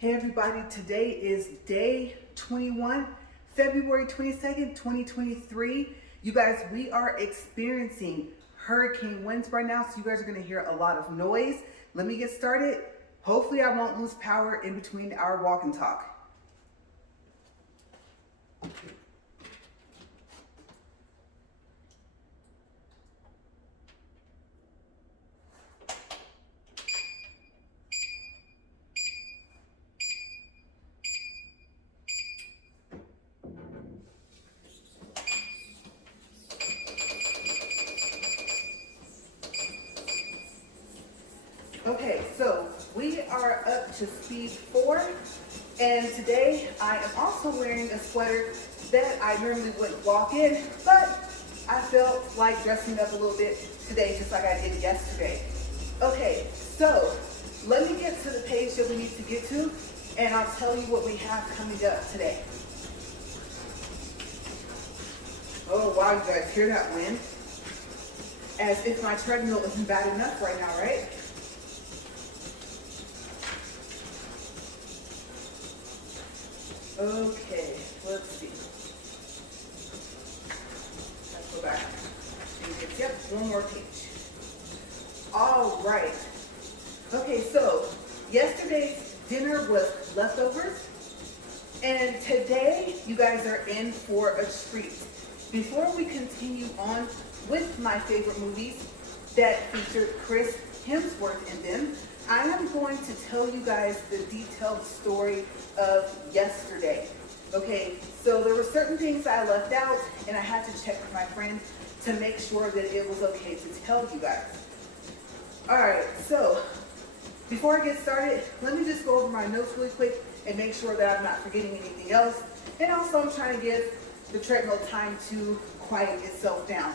Hey everybody, today is day 21, February 22nd, 2023. You guys, we are experiencing hurricane winds right now, so you guys are gonna hear a lot of noise. Let me get started. Hopefully I won't lose power in between our walk and talk. Okay, so we are up to speed 4, and today I am also wearing a sweater that I normally wouldn't walk in, but I felt like dressing up a little bit today just like I did yesterday. Okay, so let me get to the page that we need to get to, and I'll tell you what we have coming up today. Oh wow, you guys hear that wind? As if my treadmill isn't bad enough right now, right? Okay, let's see. Let's go back. Yep, one more page. All right. Okay, so yesterday's dinner was leftovers, and today you guys are in for a treat. Before we continue on with my favorite movies that featured Chris Hemsworth in them, I am going to tell you guys the detailed story of yesterday. Okay, so there were certain things I left out, and I had to check with my friend to make sure that it was okay to tell you guys. All right, so before I get started, let me just go over my notes really quick and make sure that I'm not forgetting anything else. And also I'm trying to give the treadmill time to quiet itself down.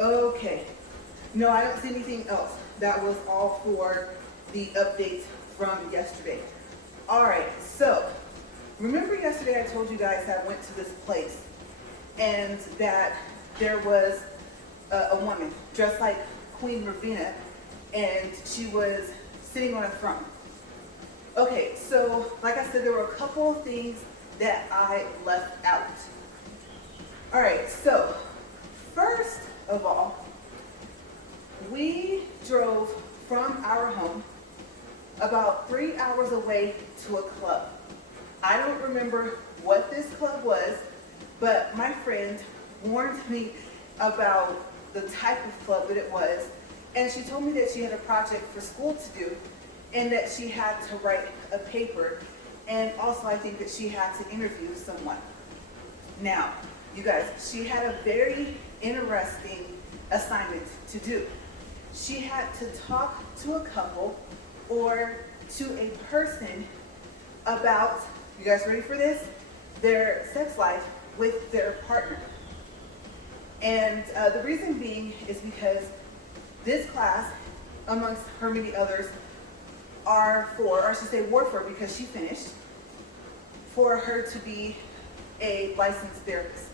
Okay, no, I don't see anything else. That was all for the updates from yesterday. All right, so remember yesterday I told you guys that I went to this place and that there was a woman dressed like Queen Ravenna, and she was sitting on a throne. Okay, so like I said, there were a couple of things that I left out. All right, so first of all, we drove from our home about 3 hours away to a club. I don't remember what this club was, but my friend warned me about the type of club that it was, and she told me that she had a project for school to do and that she had to write a paper, and also I think that she had to interview someone. Now, you guys, she had a very interesting assignment to do. She had to talk to a couple or to a person about, you guys ready for this? Their sex life with their partner. And the reason being is because this class, amongst her many others, are for, or I should say were for, because she finished, for her to be a licensed therapist.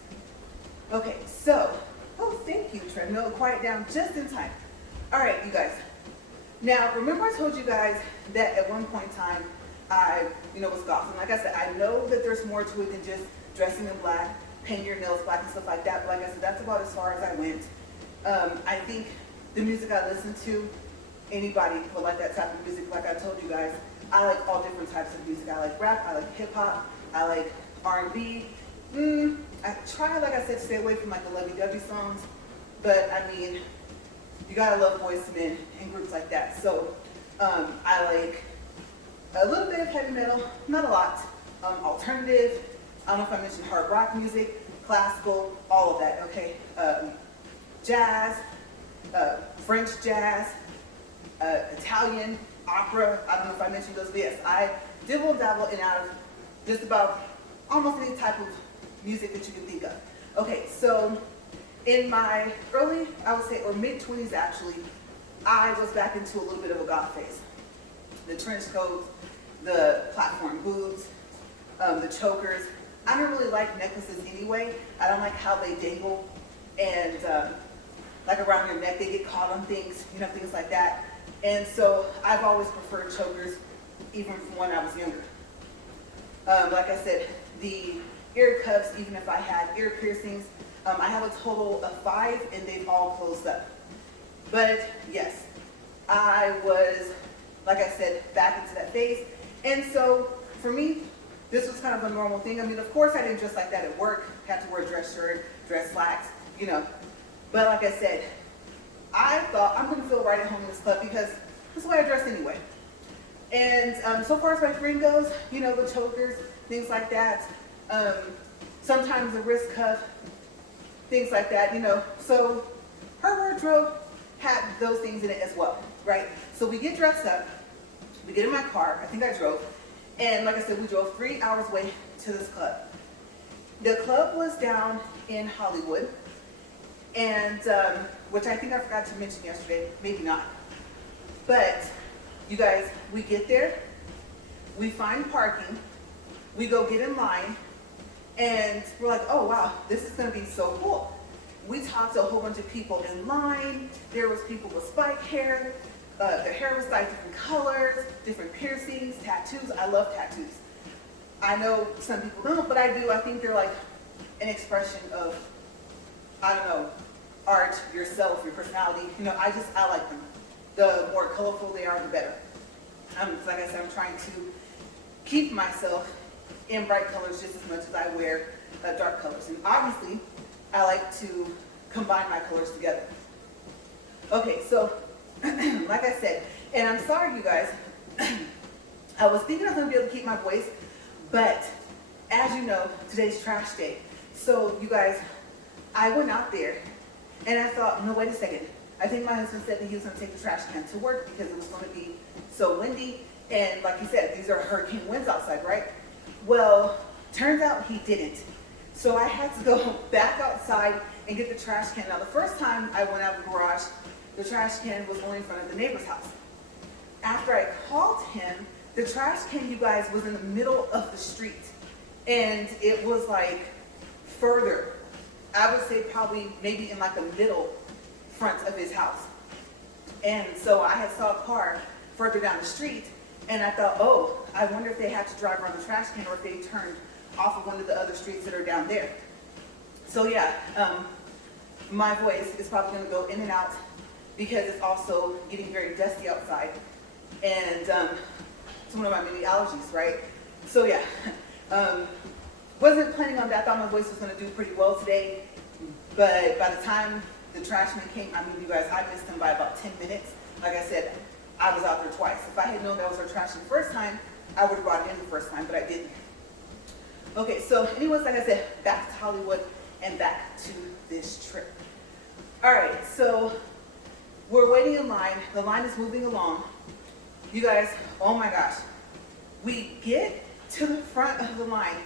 Okay, so, oh, thank you, treadmill. Quiet down just in time. All right, you guys. Now, remember I told you guys that at one point in time, I, was gothing. Like I said, I know that there's more to it than just dressing in black, painting your nails black and stuff like that. But like I said, that's about as far as I went. I think the music I listen to, anybody would like that type of music. Like I told you guys, I like all different types of music. I like rap, I like hip hop, I like R&B. I try, like I said, to stay away from like the lovey-dovey songs, but I mean, you gotta love Boyz II Men and groups like that. So I like a little bit of heavy metal, not a lot. Alternative, I don't know if I mentioned hard rock music, classical, all of that, okay? Jazz, French jazz, Italian, opera, I don't know if I mentioned those, but yes, I dibble and dabble in and out of just about almost any type of music that you can think of. Okay, so in my early, I would say, or mid-20s actually, I was back into a little bit of a goth phase. The trench coats, the platform boots, the chokers. I don't really like necklaces anyway. I don't like how they dangle. And like around your neck, they get caught on things, you know, things like that. And so I've always preferred chokers, even from when I was younger. Like I said, the ear cuffs, even if I had ear piercings, I have a total of 5 and they've all closed up. But yes, I was, like I said, back into that phase. And so for me, this was kind of a normal thing. I mean, of course I didn't dress like that at work, had to wear a dress shirt, dress slacks, you know. But like I said, I thought I'm gonna feel right at home in this club because this is the way I dress anyway. And so far as my friend goes, you know, the chokers, things like that, sometimes the wrist cuff, things like that, you know. So her wardrobe had those things in it as well, right? So we get dressed up, we get in my car, I think I drove, and like I said, we drove 3 hours away to this club. The club was down in Hollywood, and which I think I forgot to mention yesterday, maybe not. But you guys, we get there, we find parking, we go get in line, and we're like, oh wow, this is gonna be so cool. We talked to a whole bunch of people in line. There was people with spike hair. Their hair was like different colors, different piercings, tattoos. I love tattoos. I know some people don't, but I do. I think they're like an expression of, I don't know, art, yourself, your personality. You know, I like them. The more colorful they are, the better. Like I said, I'm trying to keep myself in bright colors just as much as I wear dark colors. And obviously, I like to combine my colors together. Okay, so like I said, and I'm sorry you guys, I was thinking I was gonna be able to keep my voice, but as you know, today's trash day. So you guys, I went out there and I thought, no, wait a second. I think my husband said that he was gonna take the trash can to work because it was gonna be so windy. And like he said, these are hurricane winds outside, right? Well, turns out he didn't. So I had to go back outside and get the trash can. Now the first time I went out of the garage, the trash can was only in front of the neighbor's house. After I called him, the trash can, you guys, was in the middle of the street. And it was like further, I would say probably maybe in like the middle front of his house. And so I had saw a car further down the street and I thought, oh, I wonder if they had to drive around the trash can or if they turned off of one of the other streets that are down there. So yeah, my voice is probably gonna go in and out because it's also getting very dusty outside. And it's one of my many allergies, right? So yeah, wasn't planning on that. I thought my voice was gonna do pretty well today. But by the time the trash man came, I mean, you guys, I missed him by about 10 minutes. Like I said, I was out there twice. If I had known that was our trash the first time, I would have brought it in the first time, but I didn't. Okay, so anyways, like I said, back to Hollywood and back to this trip. All right, so we're waiting in line. The line is moving along. You guys, oh my gosh. We get to the front of the line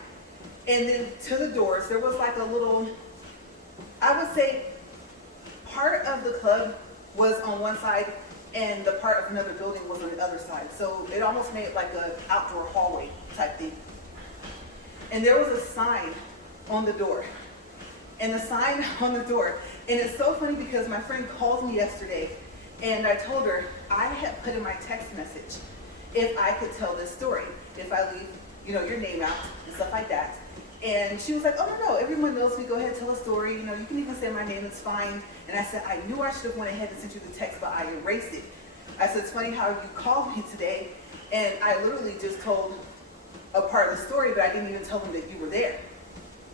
and then to the doors, there was like a little, I would say part of the club was on one side and the part of another building was on the other side. So it almost made it like an outdoor hallway type thing. And there was a sign on the door. And the sign on the door, and it's so funny because my friend called me yesterday and I told her I had put in my text message if I could tell this story, if I leave, you know, your name out and stuff like that. And she was like, oh no, everyone knows me, go ahead and tell a story, you know, you can even say my name, it's fine. And I said, I knew I should have went ahead and sent you the text, but I erased it. I said, it's funny how you called me today, and I literally just told a part of the story, but I didn't even tell them that you were there.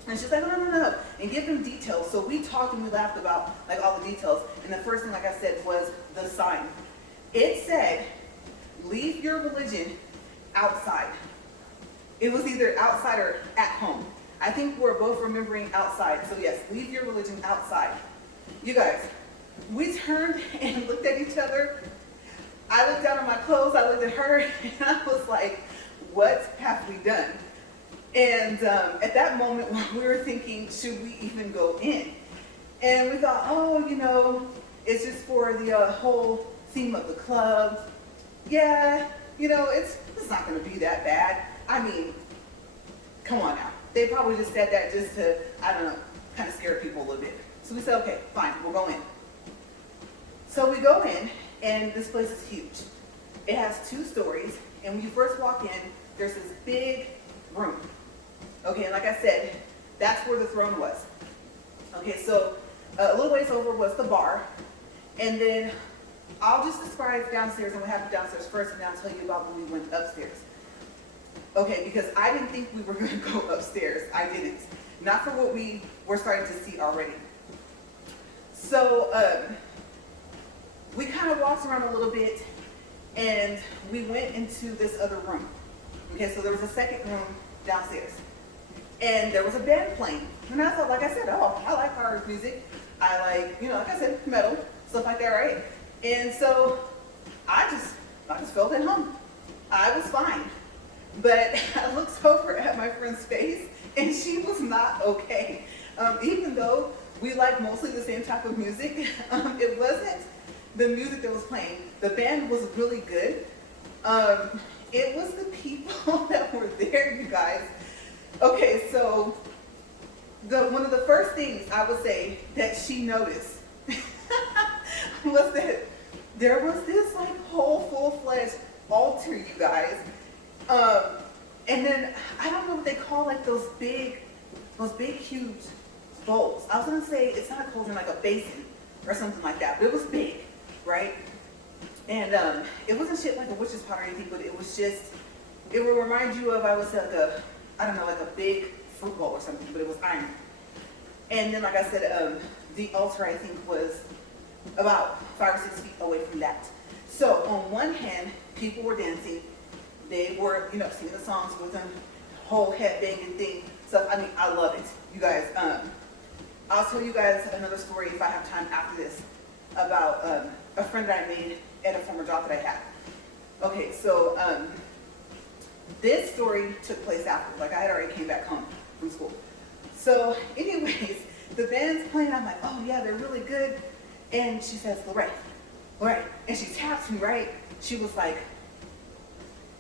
And she's like, no, and give them details. So we talked and we laughed about like all the details. And the first thing, like I said, was the sign. It said, leave your religion outside. It was either outside or at home. I think we're both remembering outside. So yes, leave your religion outside. You guys, we turned and looked at each other. I looked down at my clothes, I looked at her, and I was like, what have we done? And at that moment, we were thinking, should we even go in? And we thought, oh, you know, it's just for the whole theme of the club. Yeah, you know, it's not going to be that bad. I mean, come on now. They probably just said that just to, I don't know, kind of scare people a little bit. So we said, okay, fine, we'll go in. So we go in, and this place is huge. It has 2 stories, and when you first walk in, there's this big room. Okay, and like I said, that's where the throne was. Okay, so a little ways over was the bar, and then I'll just describe downstairs and what happened downstairs first, and then I'll tell you about when we went upstairs. Okay, because I didn't think we were going to go upstairs. I didn't. Not for what we were starting to see already. So we kind of walked around a little bit, and we went into this other room. Okay, so there was a second room downstairs, and there was a band playing. And I thought, like I said, oh, I like hard music. I like, like I said, metal, stuff like that, right? And so I just felt at home. I was fine. But I looked over at my friend's face, and she was not okay. Even though we like mostly the same type of music, it wasn't the music that was playing. The band was really good. It was the people that were there, you guys. Okay, so one of the first things I would say that she noticed was that there was this like whole full-fledged altar, you guys. And then I don't know what they call like those big huge bowls. I was gonna say it's not a cauldron, like a basin or something like that, but it was big, right? And it wasn't shit like a witch's pot or anything, but it was just, it would remind you of, I would say like a big fruit bowl or something, but it was iron. And then like I said, the altar I think was about 5 or 6 feet away from that. So on one hand, people were dancing. They were, singing the songs with them, whole head banging thing. So, I mean, I love it. You guys, I'll tell you guys another story if I have time after this about a friend that I made at a former job that I had. Okay, so this story took place after, like I had already came back home from school. So anyways, the band's playing, I'm like, oh yeah, they're really good. And she says, LaRae, and she taps me, right? She was like,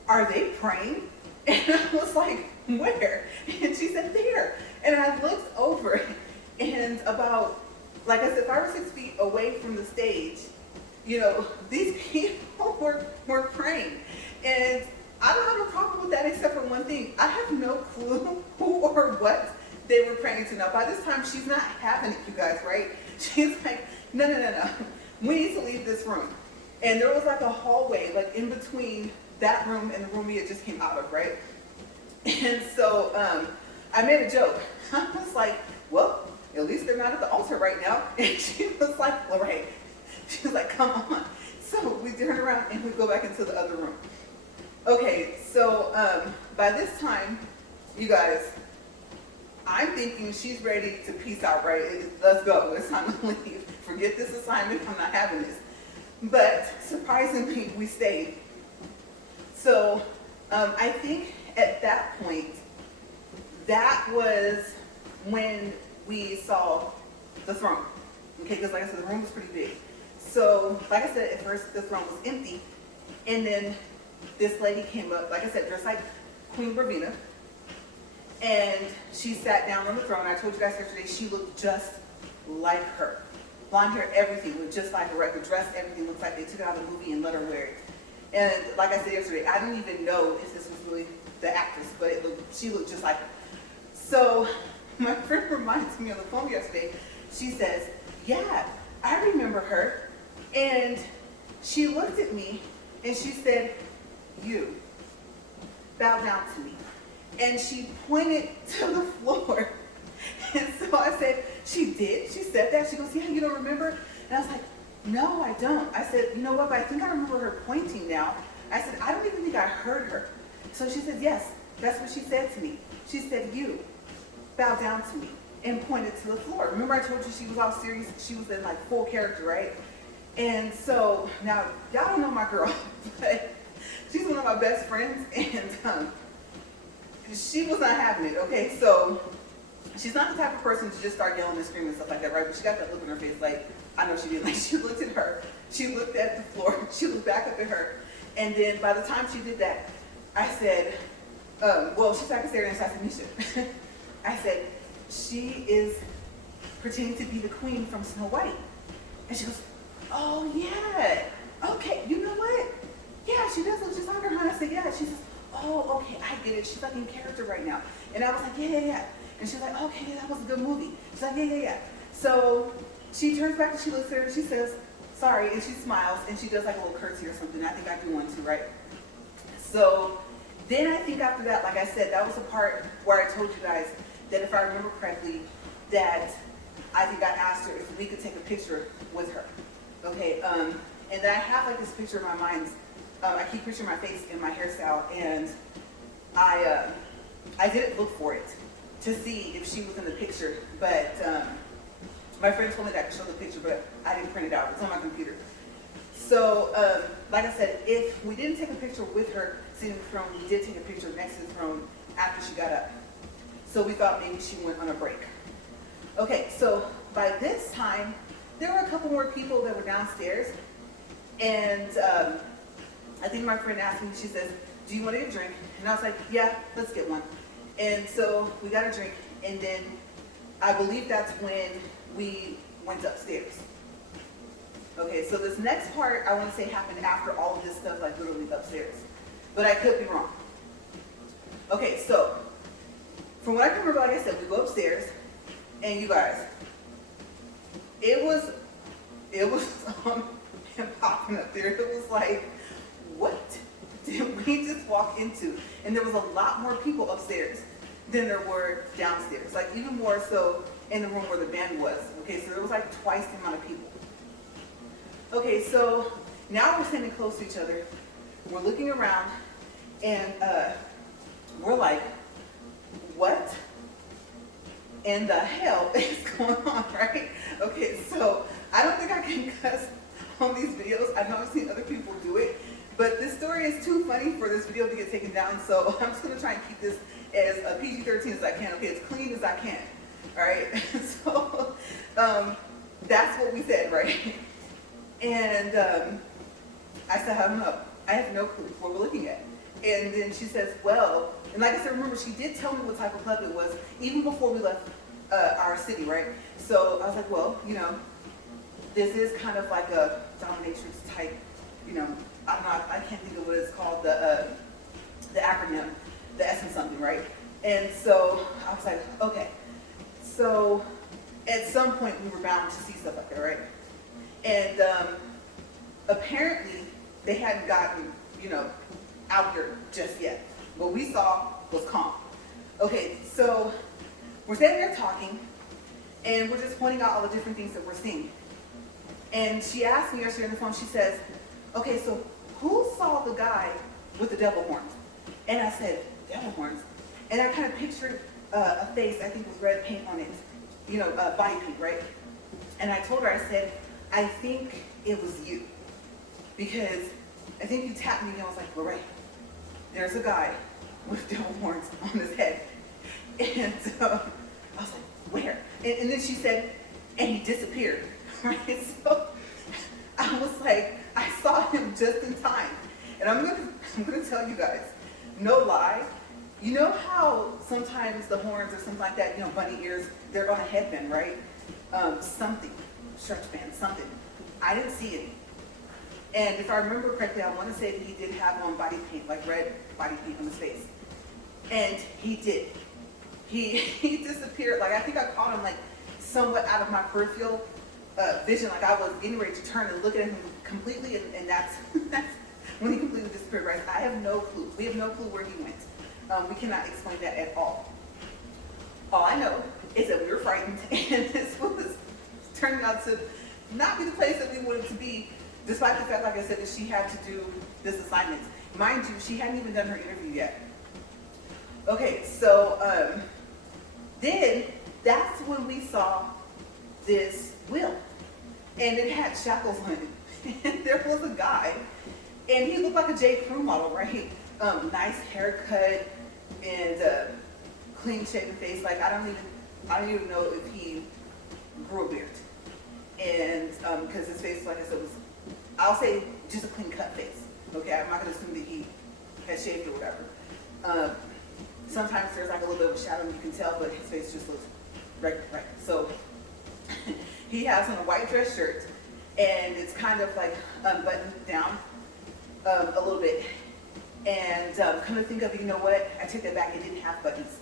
are they praying? And I was like, where? And she said, there. And I looked over, and about, like I said, 5 or 6 feet away from the stage, these people were praying. And I don't have a problem with that except for one thing. I have no clue who or what they were praying to. Now, by this time, she's not having it, you guys, right? She's like, no. We need to leave this room. And there was like a hallway, like in between that room and the room we had just came out of, right? And so I made a joke. I was like, well, at least they're not at the altar right now. And she was like, LaRae. She was like, come on. So we turn around and we go back into the other room. Okay, so by this time, you guys, I'm thinking she's ready to peace out, right? Let's go. It's time to leave. Forget this assignment. I'm not having this. But surprisingly, we stayed. So I think at that point, that was when we saw the throne. Okay, because like I said, the room was pretty big. So like I said, at first the throne was empty. And then this lady came up, like I said, dressed like Queen Bravina. And she sat down on the throne. I told you guys yesterday, she looked just like her. Blonde hair, everything looked just like her. The dress, everything looked like they took it out of the movie and let her wear it. And like I said yesterday, I didn't even know if this was really the actress, but she looked just like her. So my friend reminds me on the phone yesterday, she says, yeah, I remember her. And she looked at me and she said, you, bow down to me. And she pointed to the floor. And so I said, she did? She said that? She goes, yeah, you don't remember? And I was like, no, I don't. I said, you know what, but I think I remember her pointing now. I said, I don't even think I heard her. So she said, yes, that's what she said to me. She said, you, bow down to me, and pointed to the floor. Remember I told you she was all serious? She was in like full character, right? And so, now, y'all don't know my girl, but she's one of my best friends, and she was not having it, okay? So, she's not the type of person to just start yelling and screaming and stuff like that, right? But she got that look on her face like, I know she didn't. Like, she looked at her, she looked at the floor, she looked back up at her, and then by the time she did that, I said, she's like I said, and I said, Misha, I said, she is pretending to be the queen from Snow White. And she goes, oh yeah, okay, you know what? Yeah, she does look just like her, huh? I said, yeah. She says, oh, okay, I get it. She's like in character right now. And I was like, yeah, yeah, yeah. And she's like, okay, that was a good movie. She's like, yeah, yeah, yeah. So she turns back and she looks at her and she says, sorry, and she smiles and she does like a little curtsy or something. I think I do one too, right? So then I think after that, like I said, that was the part where I told you guys that if I remember correctly, that I think I asked her if we could take a picture with her. Okay, and then I have like this picture in my mind. I keep picturing my face in my hairstyle, and I didn't look for it to see if she was in the picture, but my friend told me that I could show the picture, but I didn't print it out. It's on my computer. So, like I said, if we didn't take a picture with her sitting in the throne, we did take a picture next to the throne after she got up. So we thought maybe she went on a break. Okay, so by this time, there were a couple more people that were downstairs, and I think my friend asked me, she says, do you want to get a drink? And I was like, yeah, let's get one. And so we got a drink, and then I believe that's when we went upstairs. Okay, so this next part I want to say happened after all of this stuff, like literally upstairs. But I could be wrong. Okay, so from what I can remember, like I said, we go upstairs, and you guys, it was and popping up there. It was like, what did we just walk into? And there was a lot more people upstairs than there were downstairs. Like even more so in the room where the band was. Okay, so there was like twice the amount of people. Okay, so now we're standing close to each other. We're looking around, and we're like, what in the hell is going on, right? Okay, so I don't think I can cuss on these videos. I've never seen other people do it, but this story is too funny for this video to get taken down, so I'm just gonna try and keep this as PG-13 as I can, okay, as clean as I can, all right? So that's what we said, right? And I said, I don't know. I have no clue what we're looking at. And then she says, well, and like I said, remember, she did tell me what type of club it was, even before we left our city, right? So I was like, well, you know, this is kind of like a dominatrix type, you know, I can't think of what it's called, the acronym, the S and something, right? And so I was like, okay. So at some point we were bound to see stuff like that, right? And apparently they hadn't gotten, you know, out here just yet. What we saw was calm. Okay, so we're sitting there talking, and we're just pointing out all the different things that we're seeing. And she asked me yesterday on the phone, she says, okay, so who saw the guy with the devil horns? And I said, devil horns? And I kind of pictured a face, I think with red paint on it, you know, body paint, right? And I told her, I said, I think it was you. Because I think you tapped me and I was like, LaRae, there's a guy with devil horns on his head. And I was like, where? And then she said, and he disappeared, right? So I was like, I saw him just in time. And I'm gonna tell you guys, no lie, you know how sometimes the horns or something like that, you know, bunny ears, they're on a headband, right? Something, stretch band, something. I didn't see any. And if I remember correctly, I want to say that he did have on body paint, like red body paint on his face. And he did. He disappeared. Like, I think I caught him like somewhat out of my peripheral vision. Like I was getting ready to turn and look at him completely, and that's when he completely disappeared, right? I have no clue. We have no clue where he went. We cannot explain that at all. All I know is that we were frightened, and this was turning out to not be the place that we wanted to be, despite the fact, like I said, that she had to do this assignment. Mind you, she hadn't even done her interview yet. Okay, so then that's when we saw this wheel, and it had shackles on it. And there was a guy, and he looked like a J. Crew model, right? Nice haircut and clean shaven face. Like I don't even know if he grew a beard, and because his face, like I said, was, I'll say just a clean cut face. Okay, I'm not gonna assume that he had shaved or whatever. Sometimes there's like a little bit of a shadow, and you can tell, but his face just looks regular, right? So he has on a white dress shirt, and it's kind of like buttoned down a little bit. And come to think of it, you know what? I take that back. It didn't have buttons,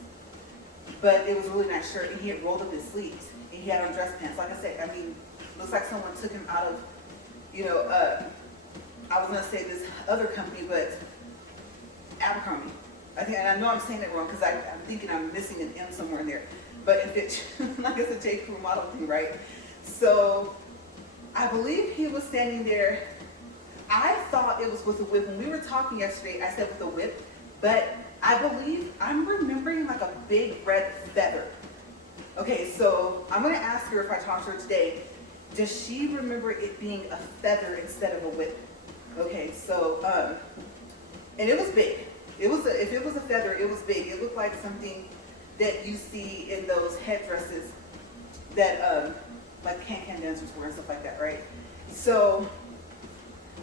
but it was a really nice shirt, and he had rolled up his sleeves, and he had on dress pants. Like I said, I mean, looks like someone took him out of, you know, I was gonna say this other company, but Abercrombie. I think, and I know I'm saying it wrong because I'm thinking I'm missing an M somewhere in there. But if it's like it's a J. Crew model thing, right? So I believe he was standing there. I thought it was with a whip. When we were talking yesterday, I said with a whip, but I believe I'm remembering like a big red feather. Okay, so I'm gonna ask her if I talk to her today, does she remember it being a feather instead of a whip? Okay, so, and it was big. If it was a feather, it was big. It looked like something that you see in those headdresses that like can-can dancers wear and stuff like that, right? So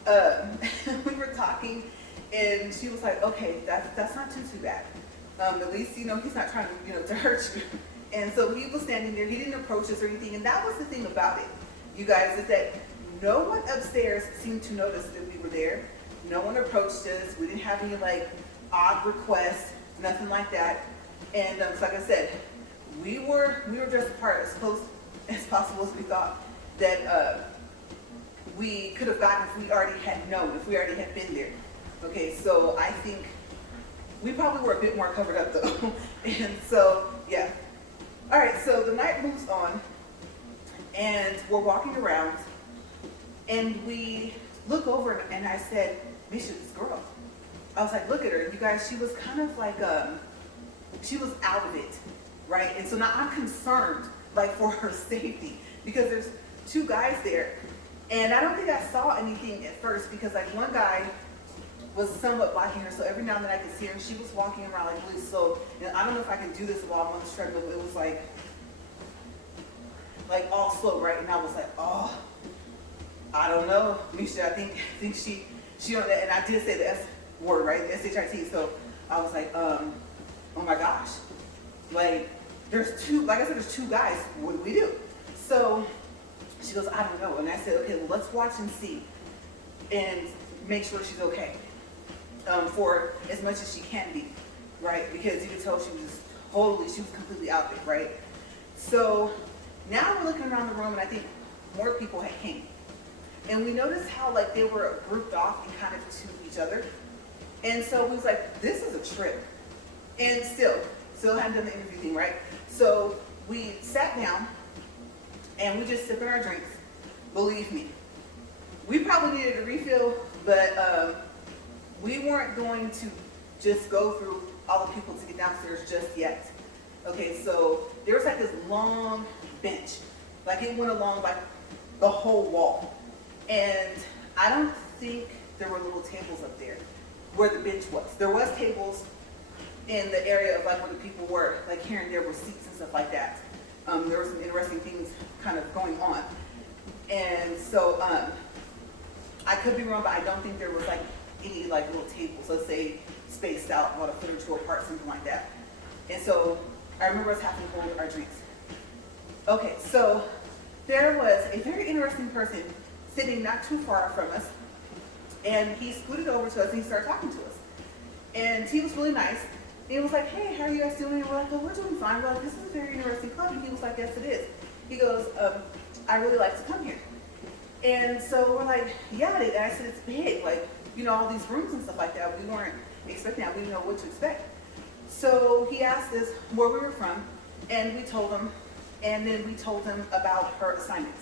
we were talking, and she was like, okay, that's not too bad. At least, you know, he's not trying to, you know, to hurt you. And so he was standing there. He didn't approach us or anything. And that was the thing about it, you guys, is that no one upstairs seemed to notice that we were there. No one approached us. We didn't have any like odd requests, nothing like that. And so like I said, we were dressed apart as close as possible as we thought that we could have gotten if we already had known, if we already had been there. Okay, so I think we probably were a bit more covered up though. And so, yeah. All right, so the night moves on, and we're walking around, and we look over, and I said, Misha, this girl. I was like, look at her. You guys, she was kind of like, she was out of it, right? And so now I'm concerned, like, for her safety, because there's two guys there. And I don't think I saw anything at first, because like one guy was somewhat blocking her, so every now and then I could see her, and she was walking around like really slow. And I don't know if I can do this while I'm on the treadmill, but it was like all slow, right? And I was like, oh, I don't know, Misha, I think she on that, and I did say the S word, right? The S-H-I-T. So I was like, oh my gosh. Like, there's two, like I said, there's two guys. What do we do? So she goes, I don't know. And I said, okay, well, let's watch and see and make sure she's okay. For as much as she can be, right? Because you could tell she was completely out there, right? So now we're looking around the room, and I think more people had came. And we noticed how like they were grouped off and kind of to each other. And so we was like, this is a trip. And still hadn't done the interview thing, right? So we sat down and we just sipping our drinks. Believe me, we probably needed a refill, but we weren't going to just go through all the people to get downstairs just yet. Okay, so there was like this long bench, like it went along like the whole wall. And I don't think there were little tables up there where the bench was. There was tables in the area of like where the people were, like here and there were seats and stuff like that. There were some interesting things kind of going on. And so I could be wrong, but I don't think there was like any like little tables, let's say spaced out about a foot or two apart, something like that. And so I remember us having to hold our drinks. Okay, so there was a very interesting person sitting not too far from us, and he scooted over to us and he started talking to us. And he was really nice. And he was like, hey, how are you guys doing? And we're like, oh, we're doing fine. We're like, this is a very interesting club. And he was like, yes, it is. He goes, I really like to come here. And so we're like, yeah, and I said, it's big, like, you know, all these rooms and stuff like that. We weren't expecting that. We didn't know what to expect. So he asked us where we were from, and we told him, and then we told him about her assignment.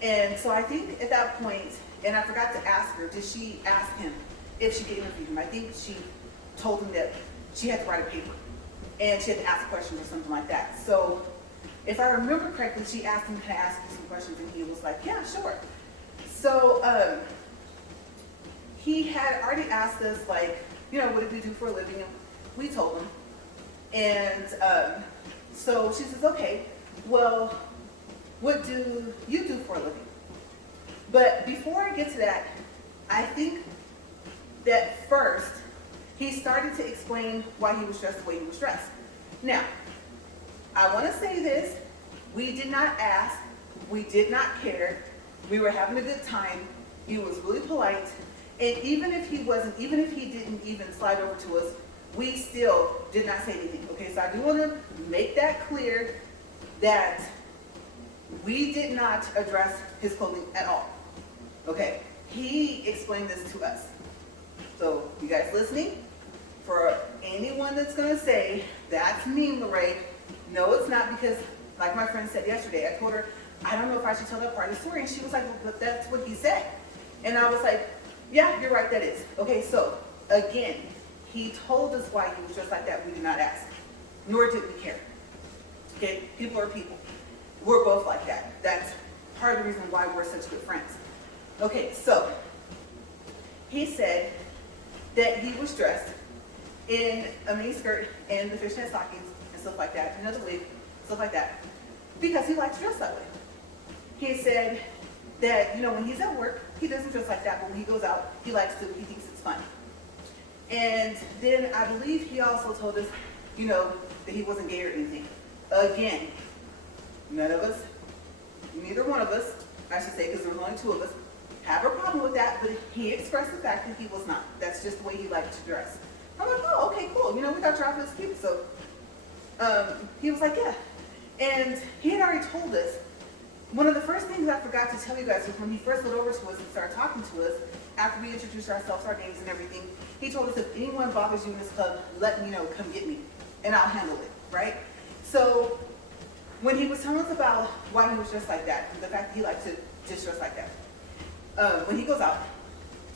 And so I think at that point, and I forgot to ask her, did she ask him if she could interview him? I think she told him that she had to write a paper, and she had to ask questions or something like that. So if I remember correctly, she asked him, can I ask you some questions? And he was like, yeah, sure. So he had already asked us, like, you know, what did we do for a living? And we told him. And so she says, okay, well, what do you do for a living? But before I get to that, I think that first, he started to explain why he was dressed the way he was dressed. Now, I want to say this, we did not ask, we did not care, We were having a good time. He was really polite. And even if he didn't even slide over to us, we still did not say anything. Okay, so I do want to make that clear that we did not address his clothing at all. Okay, he explained this to us. So you guys listening? For anyone that's going to say, that's mean, LaRae, no, it's not, because like my friend said yesterday, I told her, I don't know if I should tell that part of the story. And she was like, well, but that's what he said. And I was like, yeah, you're right, that is. Okay, so again, he told us why he was just like that. We did not ask, nor did we care. Okay, people are people. We're both like that. That's part of the reason why we're such good friends. Okay, so he said that he was dressed in a mini skirt and the fishnet stockings and stuff like that, another wig, stuff like that, because he likes to dress that way. He said that, you know, when he's at work, he doesn't dress like that, but when he goes out, he thinks it's fun. And then I believe he also told us, you know, that he wasn't gay or anything. Again, none of us, neither one of us, I should say, because there was only two of us, have a problem with that, but he expressed the fact that he was not. That's just the way he liked to dress. I'm like, oh, okay, cool. You know, we got your outfits cute. So he was like, yeah. And he had already told us, one of the first things I forgot to tell you guys was when he first went over to us and started talking to us, after we introduced ourselves, our names and everything, he told us, if anyone bothers you in this club, let me know, come get me, and I'll handle it, right? So when he was telling us about why he was dressed like that, the fact that he liked to just dress like that, when he goes out,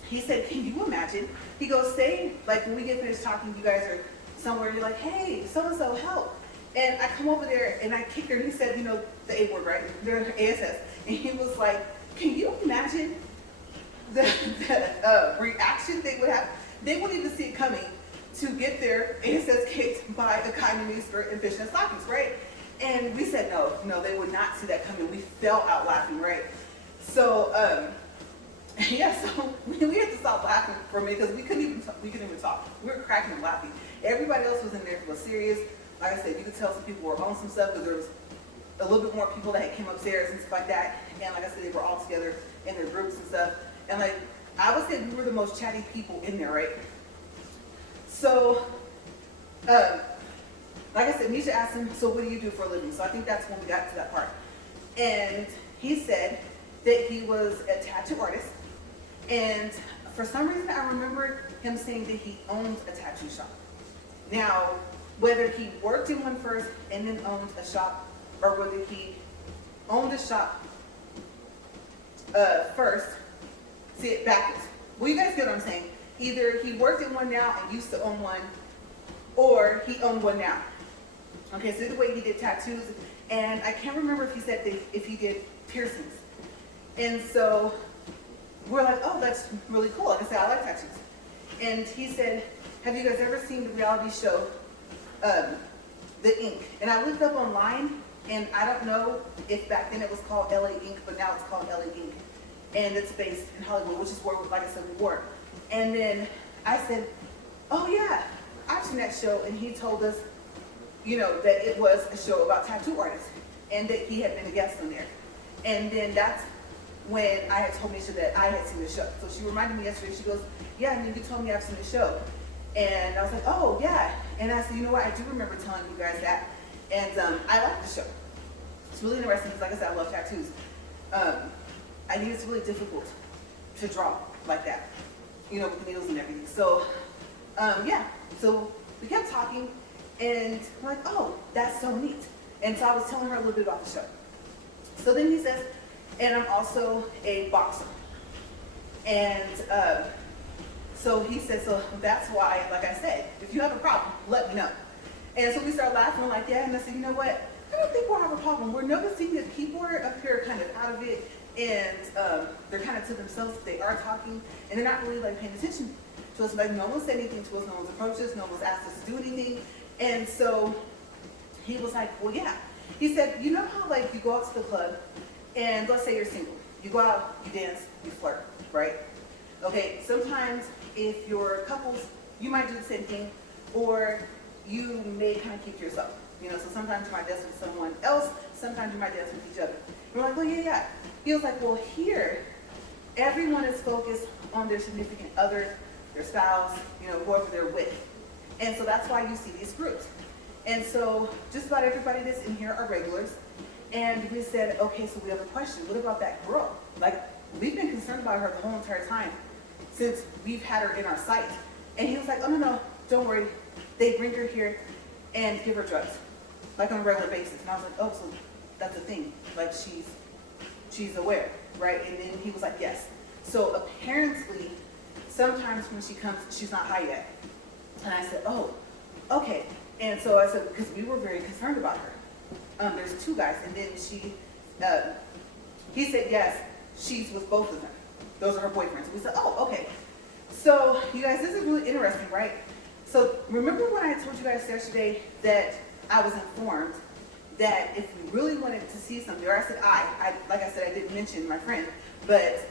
he said, can you imagine? He goes, say, like when we get finished talking, you guys are somewhere, you're like, hey, so-and-so, help. And I come over there and I kicked her, and he said, you know, the A word, right? The ASS. And he was like, can you imagine the reaction they would have? They wouldn't even see it coming to get their ASS kicked by a kind of mini skirt and fishnet stockings, right? And we said, no, they would not see that coming. We fell out laughing, right? So, yeah, so we had to stop laughing for a minute because we couldn't even talk. We were cracking and laughing. Everybody else was in there was serious. Like I said, you could tell some people were on some stuff because there was a little bit more people that had came upstairs and stuff like that. And like I said, they were all together in their groups and stuff. And like, I would say we were the most chatty people in there, right? So, like I said, Nisha asked him, so what do you do for a living? So I think that's when we got to that part. And he said that he was a tattoo artist. And for some reason, I remember him saying that he owned a tattoo shop. Now, whether he worked in one first and then owned a shop, or whether he owned a shop first, see it backwards. Well, you guys get what I'm saying. Either he worked in one now and used to own one, or he owned one now. Okay, so either way he did tattoos, and I can't remember if he said that if he did piercings. And so we're like, oh, that's really cool. Like I said, I like tattoos. And he said, have you guys ever seen the reality show, The Ink? And I looked up online, and I don't know if back then it was called LA Ink, but now it's called LA Ink. And it's based in Hollywood, which is where, like I said, we were. And then I said, oh yeah, I've seen that show. And he told us, you know, that it was a show about tattoo artists and that he had been a guest on there. And then that's when I had told Nisha that I had seen the show. So she reminded me yesterday, she goes, yeah, and you told me I've seen the show. And I was like, oh yeah. And I said, you know what, I do remember telling you guys that. And I like the show. It's really interesting because, like I said, I love tattoos. I think it's really difficult to draw like that, you know, with the needles and everything. So, yeah, so we kept talking, and I'm like, oh, that's so neat. And so I was telling her a little bit about the show. So then he says, and I'm also a boxer. And so he said, so that's why, like I said, if you have a problem, let me know. And so we started laughing, we're like, yeah, and I said, you know what? I don't think we'll have a problem. We're noticing that people are up here kind of out of it, and they're kind of to themselves. They are talking, and they're not really like paying attention to us. Like no one said anything to us, no one's approached us, no one's asked us to do anything. And so he was like, well, yeah. He said, you know how like you go out to the club, and let's say you're single. You go out, you dance, you flirt, right? Okay, sometimes if you're couples, you might do the same thing, or you may kind of keep to yourself. You know, so sometimes you might dance with someone else, sometimes you might dance with each other. We're like, oh yeah, yeah. He was like, well here, everyone is focused on their significant other, their spouse, you know, whoever they're with. And so that's why you see these groups. And so just about everybody that's in here are regulars. And we said, okay, so we have a question. What about that girl? Like, we've been concerned about her the whole entire time since we've had her in our sight. And he was like, oh, no, don't worry. They bring her here and give her drugs, like on a regular basis. And I was like, oh, so that's a thing. Like, she's aware, right? And then he was like, yes. So apparently, sometimes when she comes, she's not high yet. And I said, oh, okay. And so I said, because we were very concerned about her. There's two guys, and then he said, yes, she's with both of them. Those are her boyfriends. We said, oh, okay. So, you guys, this is really interesting, right? So, remember when I told you guys yesterday that I was informed that if we really wanted to see something, or I said like I said, I didn't mention my friend, but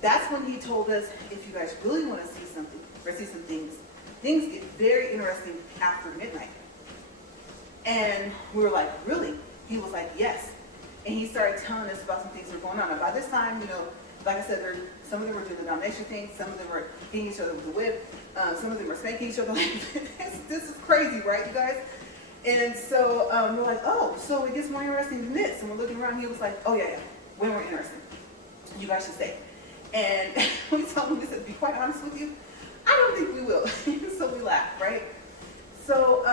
that's when he told us, if you guys really want to see something, or see some things get very interesting after midnight. And we were like, really? He was like, yes. And he started telling us about some things that were going on. And by this time, you know, like I said, some of them were doing the domination thing, some of them were hitting each other with the whip, some of them were spanking each other. This is crazy, right, you guys? And so we're like, oh, so it gets more interesting than this. And we're looking around, he was like, oh yeah, way more interesting. You guys should stay. And we told him, we said, to be quite honest with you, I don't think we will. So we laughed, right? So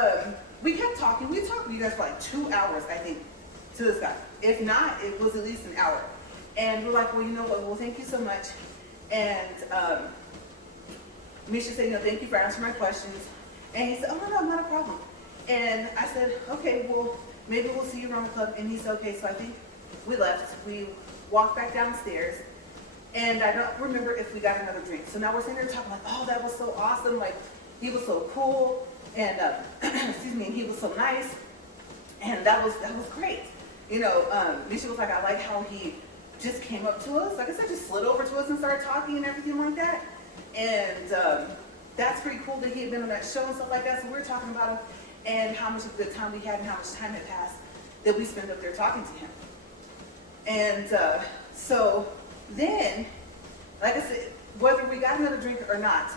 we kept talking. We talked to you guys for like 2 hours, I think, to this guy. If not, it was at least an hour. And we're like, well, you know what? Well, thank you so much. And Misha said, you know, thank you for answering my questions. And he said, oh, no, not a problem. And I said, okay, well, maybe we'll see you around the club. And he said, okay. So I think we left. We walked back downstairs. And I don't remember if we got another drink. So now we're sitting there talking like, oh, that was so awesome. Like, he was so cool. And, excuse me, and he was so nice. And that was great. You know, Misha was like, I like how he just came up to us. Like I said, just slid over to us and started talking and everything like that. And that's pretty cool that he had been on that show and stuff like that. So we were talking about him and how much of a good time we had and how much time had passed that we spent up there talking to him. And so then, like I said, whether we got another drink or not,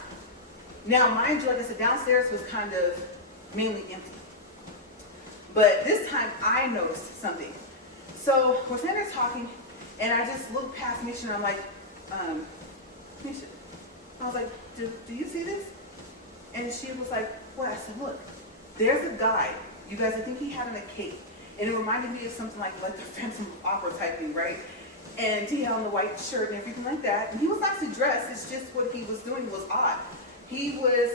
now mind you, like I said, downstairs was kind of mainly empty. But this time I noticed something. So we're sitting there talking, and I just looked past Misha and I'm like, Misha, I was like, do you see this? And she was like, what? I said, look, there's a guy, you guys, I think he had on a cape. And it reminded me of something like the Phantom Opera type thing, right? And he had on the white shirt and everything like that. And he was actually dressed, it's just what he was doing was odd. He was,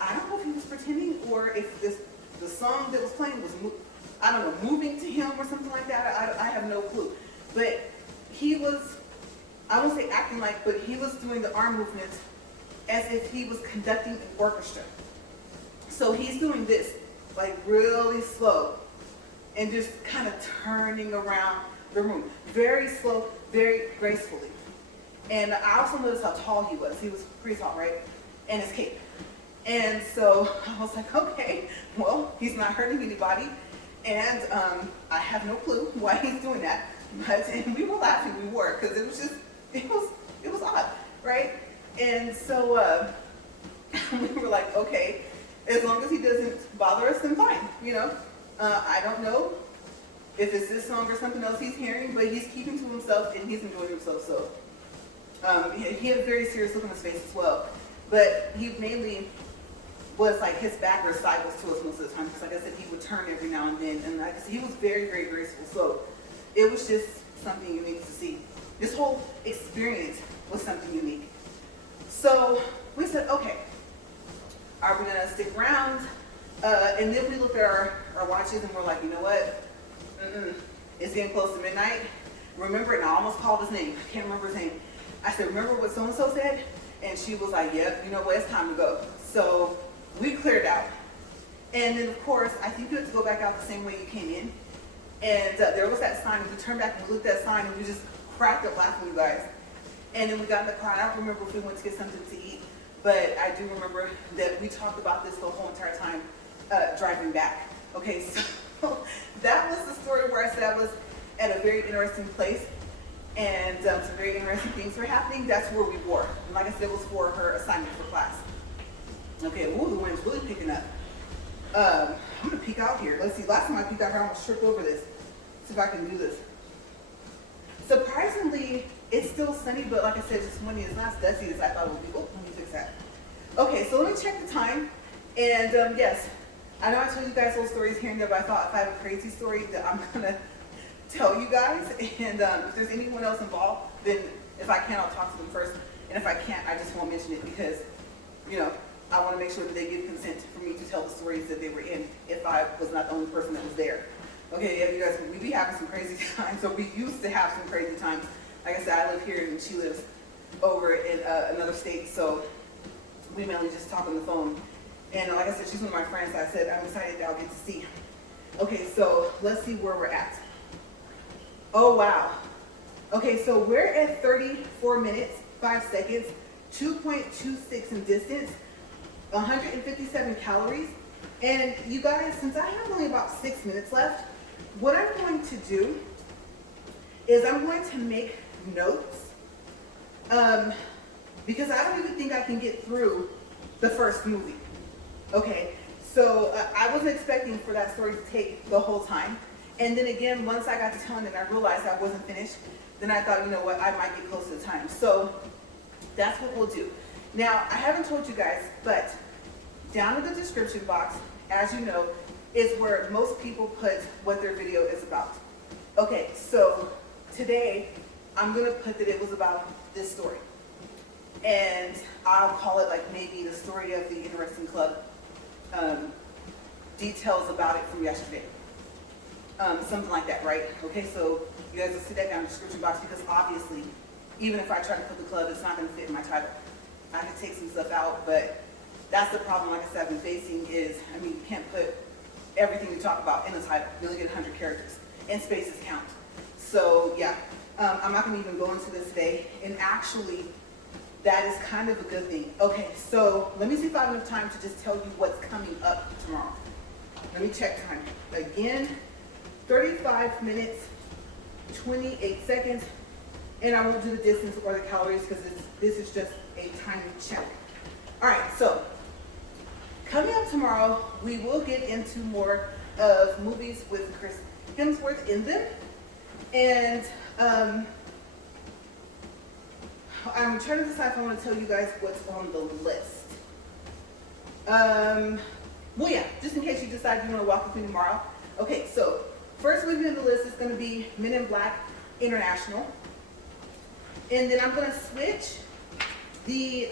I don't know if he was pretending or if the song that was playing was, I don't know, moving to him or something like that. I have no clue. But he was, I won't say acting like, but he was doing the arm movements as if he was conducting an orchestra. So he's doing this, like really slow, and just kind of turning around the room. Very slow, very gracefully. And I also noticed how tall he was. He was pretty tall, right? And his cape. And so I was like, okay, well, he's not hurting anybody. And I have no clue why he's doing that. But, and we were laughing, we were, because it was just, it was odd, right? And so we were like, okay, as long as he doesn't bother us, then fine, you know? I don't know if it's this song or something else he's hearing, but he's keeping to himself and he's enjoying himself, so. He had a very serious look on his face as well. But he mainly was like, his back or side was to us most of the time. Because like I said, he would turn every now and then. And like I said, he was very, very graceful. So it was just something unique to see. This whole experience was something unique. So we said, okay, are we going to stick around? And then we looked at our watches and we're like, you know what? It's getting close to midnight. Remember, and I almost called his name. I can't remember his name. I said, remember what so-and-so said? And she was like, yep, you know what, it's time to go. So we cleared out. And then, of course, I think you had to go back out the same way you came in. And there was that sign, and we turned back and we looked at that sign, and we just cracked up laughing, you guys. And then we got in the car. I don't remember if we went to get something to eat, but I do remember that we talked about this the whole entire time driving back. Okay, so that was the story where I said at a very interesting place, and some very interesting things were happening. That's where we were. And like I said, it was for her assignment for class. Okay, ooh, the wind's really picking up. I'm gonna peek out here. Let's see, last time I peeked out here, I almost tripped over this. See if I can do this. Surprisingly, it's still sunny, but like I said, it's windy. It's not as dusty as I thought it would be. Oh, let me fix that. Okay, so let me check the time. And yes, I know I told you guys little stories here and there, but I thought if I have a crazy story that I'm gonna tell you guys. And if there's anyone else involved, then if I can, I'll talk to them first. And if I can't, I just won't mention it because, you know, I want to make sure that they give consent for me to tell the stories that they were in if I was not the only person that was there. Okay, yeah, you guys, we be having some crazy times, or we used to have some crazy times. Like I said, I live here and she lives over in another state, so we mainly just talk on the phone. And like I said, she's one of my friends, so I said, I'm excited that I'll get to see. Okay, so let's see where we're at. Oh, wow. Okay, so we're at 34 minutes, 5 seconds, 2.26 in distance, 157 calories. And you guys, since I have only about 6 minutes left, what I'm going to do is I'm going to make notes because I don't even think I can get through the first movie. Okay, so I wasn't expecting for that story to take the whole time. And then again, once I got to telling it and I realized I wasn't finished, then I thought, you know what, I might get close to the time. So that's what we'll do. Now, I haven't told you guys, but down in the description box, as you know, is where most people put what their video is about. Okay, so today I'm gonna put that it was about this story. And I'll call it like maybe the story of the Interesting Club, details about it from yesterday. Something like that, right? Okay, so you guys will see that down in the description box because obviously, even if I try to put the club, it's not gonna fit in my title. I can take some stuff out, but that's the problem, like I said, I've been facing is, I mean, you can't put everything you talk about in the title. You only get 100 characters, and spaces count. So, yeah, I'm not gonna even go into this today, and actually, that is kind of a good thing. Okay, so let me see if I have enough time to just tell you what's coming up tomorrow. Let me check time. Again, 35 minutes, 28 seconds, and I won't do the distance or the calories because this is just a time check. All right, so coming up tomorrow, we will get into more of movies with Chris Hemsworth in them. And I'm trying to decide if I want to tell you guys what's on the list. Well, yeah, just in case you decide you want to walk with me tomorrow. Okay, so first movie on the list is going to be Men in Black International. And then I'm going to switch the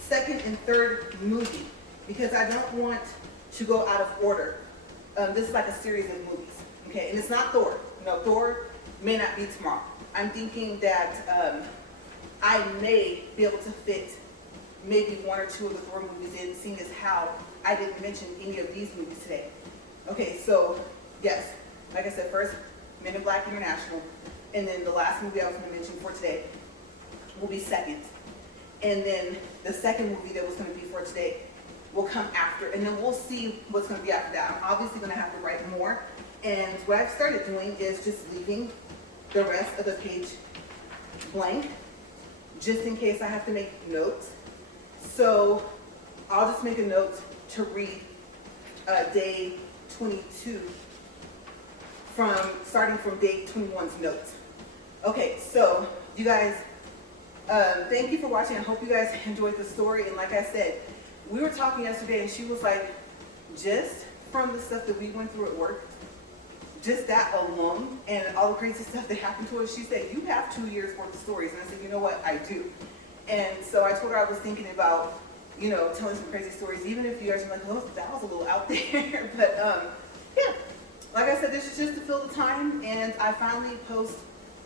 second and third movie because I don't want to go out of order. This is like a series of movies, okay? And it's not Thor. No, Thor may not be tomorrow. I'm thinking that I may be able to fit maybe one or two of the Thor movies in, seeing as how I didn't mention any of these movies today. Okay, so yes, like I said, first Men in Black International, and then the last movie I was going to mention for today will be second. And then the second movie that was going to be for today will come after, and then we'll see what's going to be after that. I'm obviously going to have to write more, and what I've started doing is just leaving the rest of the page blank, just in case I have to make notes. So I'll just make a note to read day 22 starting from day 21's notes. Okay, so you guys, thank you for watching. I hope you guys enjoyed the story. And like I said, we were talking yesterday and she was like, just from the stuff that we went through at work, just that alone and all the crazy stuff that happened to us, she said, you have 2 years worth of stories. And I said, you know what, I do. And so I told her I was thinking about, you know, telling some crazy stories, even if you guys are like, oh, that was a little out there. But yeah, like I said, this is just to fill the time. And I finally posted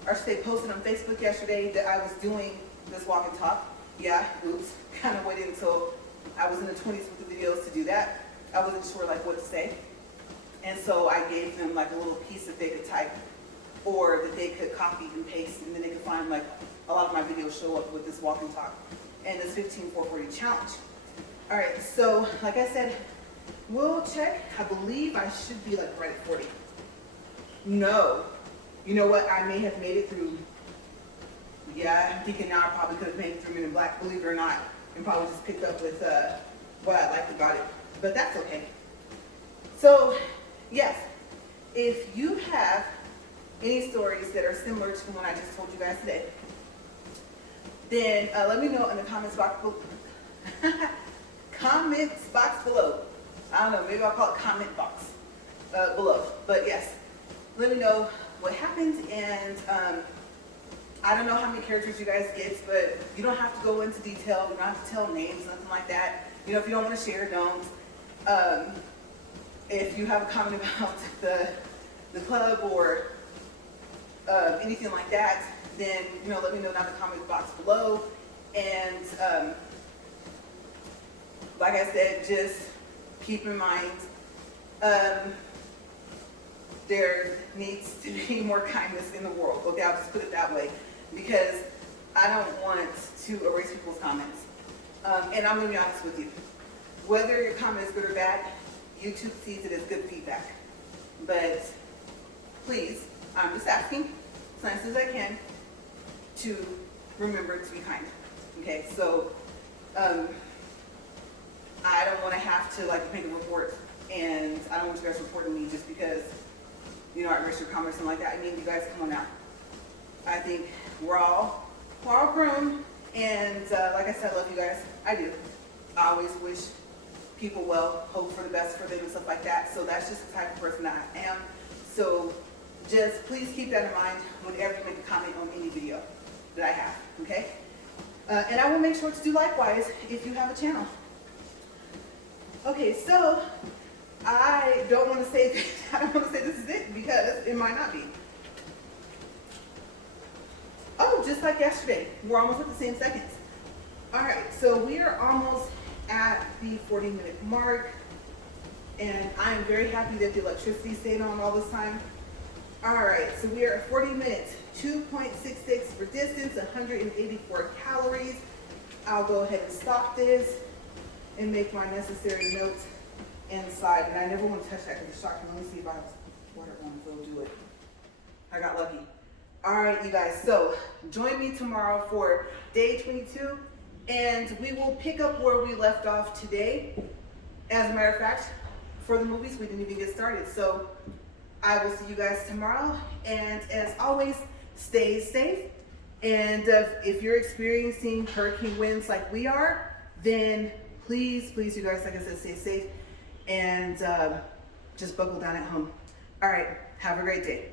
on Facebook yesterday that I was doing this walk and talk. Yeah, oops, kind of waited until I was in the 20s with the videos to do that. I wasn't sure like what to say. And so I gave them like a little piece that they could type or that they could copy and paste, and then they could find like a lot of my videos show up with this walk and talk and this 15-4-40 challenge. All right, so like I said, we'll check. I believe I should be like right at 40. No, You know what? I may have made it through. Yeah, I'm thinking now I probably could have made it through Men in Black, believe it or not, and probably just picked up with what I liked about it. But that's okay. So, yes, if you have any stories that are similar to the one I just told you guys today, then let me know in the comments box below. Comments box below. I don't know, maybe I'll call it comment box below. But yes, let me know what happened, and I don't know how many characters you guys get, but you don't have to go into detail. You don't have to tell names, nothing like that. You know, if you don't want to share, don't. If you have a comment about the club or anything like that, then, you know, let me know down in the comment box below. And like I said, just keep in mind, there needs to be more kindness in the world. Okay, I'll just put it that way, because I don't want to erase people's comments. And I'm gonna be honest with you. Whether your comment is good or bad, YouTube sees it as good feedback. But please, I'm just asking, as nice as I can, to remember to be kind. Okay, so I don't want to have to like make a report, and I don't want you guys reporting me just because, you know, I erased your comments and like that. I mean, you guys, come on now. I think we're all grown, and like I said, I love you guys. I do. I always wish people well, hope for the best for them and stuff like that. So that's just the type of person that I am. So just please keep that in mind whenever you make a comment on any video that I have, okay? And I will make sure to do likewise if you have a channel. Okay, so I don't want to say this is it, because it might not be. Oh, just like yesterday, we're almost at the same seconds. All right, so we are almost at the 40-minute mark, and I am very happy that the electricity stayed on all this time. All right, so we are at 40 minutes, 2.66 for distance, 184 calories. I'll go ahead and stop this and make my necessary notes inside. And I never want to touch that because it's shocking. Let me see if I have water on, so do it. I got lucky. All right, you guys, so join me tomorrow for day 22, and we will pick up where we left off today. As a matter of fact, for the movies, we didn't even get started. So I will see you guys tomorrow, and as always, stay safe. And if you're experiencing hurricane winds like we are, then please, you guys, like I said, stay safe, and just buckle down at home. All right, have a great day.